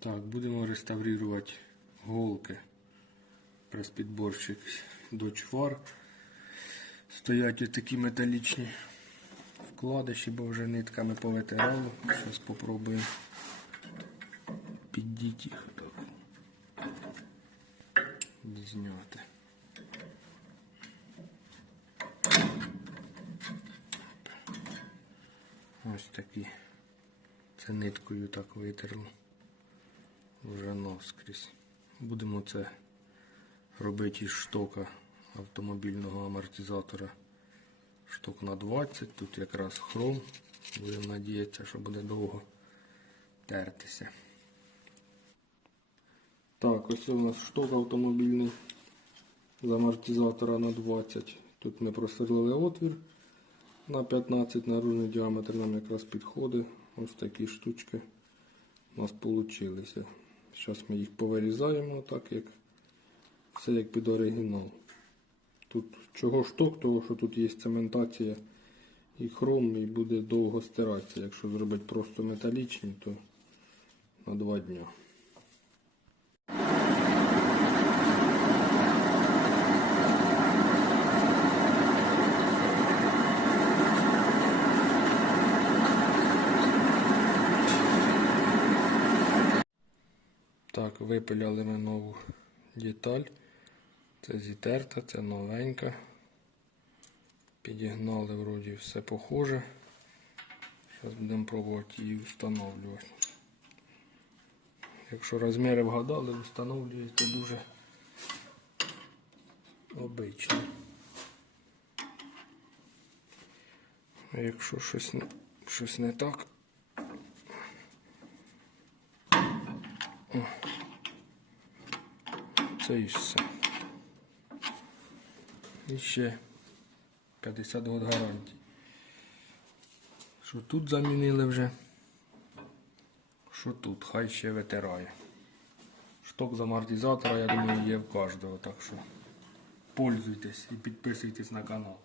Так, будемо реставрувати голки. Прес-підборщик до чвар. Стоять ось такі металічні вкладиші, бо вже нитками повитирали. Зараз спробуємо піддіти їх так. Зняти. Ось такі. Це ниткою так витерло. Вже наскрізь. Будемо це робити із штока автомобільного амортизатора. Штук на 20. Тут якраз хром. Будемо надіятися, що буде довго тертися. Так, ось у нас шток автомобільний з амортизатора на 20. Тут ми просверлили отвір на 15 наружний діаметр нам якраз підходить. Ось такі штучки у нас вийшли. Зараз ми їх повирізаємо так, як все як під оригінал. Тут чого шток, того що тут є цементація і хром, і буде довго стиратися. Якщо зробити просто металічні, то на два дня. Так, випиляли ми нову деталь. Це зітерта, це новенька. Підігнали вроді все похоже. Зараз будемо пробувати її встановлювати. Якщо розміри вгадали, встановлюєте дуже обично. Якщо щось, щось не так, Це і все. І ще 50 год гарантії. Що тут замінили вже? Що тут? Хай ще витирає. Шток з амортизатора, я думаю, є в кожного, так що пользуйтесь і підписуйтесь на канал.